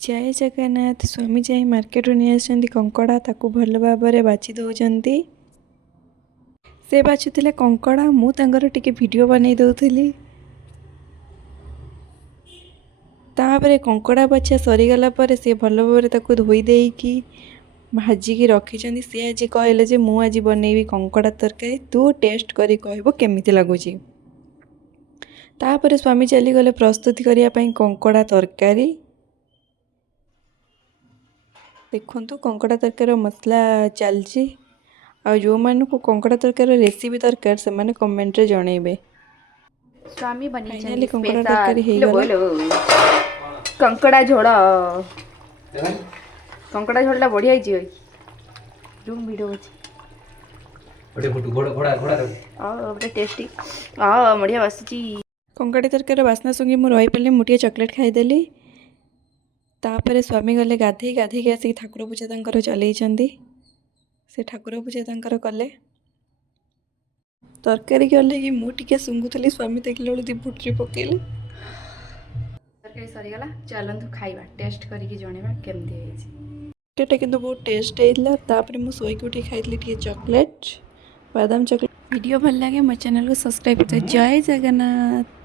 जय जगन्नाथ। स्वामी जाई मार्केट नहीं आसछन्ती कंकड़ा ताकू भल भाबरे बाछि दउछन्ती। से बाछुथिले कंकड़ा मु तांकर टिके वीडियो बनै दउथली। तापरे कंकड़ा बाछा सरीगला पर से भल भाबरे ताकू धोई देइकी भाजिकी रखिछन्ती। से आज कहले जे मु आज बनैबी कंकड़ा तरकारी, तू टेस्ट करी कहबो केमिति लागुची। तापरे स्वामी चली गले प्रस्तुति करिया पई कंकड़ा तरकारी। देखु कंकड़ा तरकारी मसला चलची। आ जो मन को कंकड़ा तरकारी रेसिपी दरकार से माने कमेंट रे जणैबे। स्वामी बनी फाइनली कंकड़ा तरकारी हे बोलो गला। बोलो कंकड़ा झोल कंकड़ा झोलटा बढ़िया हिची होई रूम वीडियो अछि बड़े फोटो घोड़ा घोड़ा घोड़ा बड़े टेस्टी बढ़िया बसची। कंकड़ा तरकारी बास्ना सुंगी मु रही पल्ली मुटिए चॉकलेट खाइदेली। तापरे स्वामी गले गाधे गाधे के आसी ठाकुर पूजा तांकर चलैछन्ती। से ठाकुर पूजा तांकर कले तरकारी गले कि मु टिके सुंगुथली। स्वामी देखले बळु दी फुटरी पकेले। तरकारी सरी गला चलंतु खाइबा टेस्ट करिके जणेबा केमथि हेछि। केटा किंतु बहुत टेस्ट हेइला। तापरे मु सोई उठी खाइली टिके चॉकलेट बादाम चॉकलेट। वीडियो भल लगे मो चैनल को सब्सक्राइब कर। जय जगन्नाथ।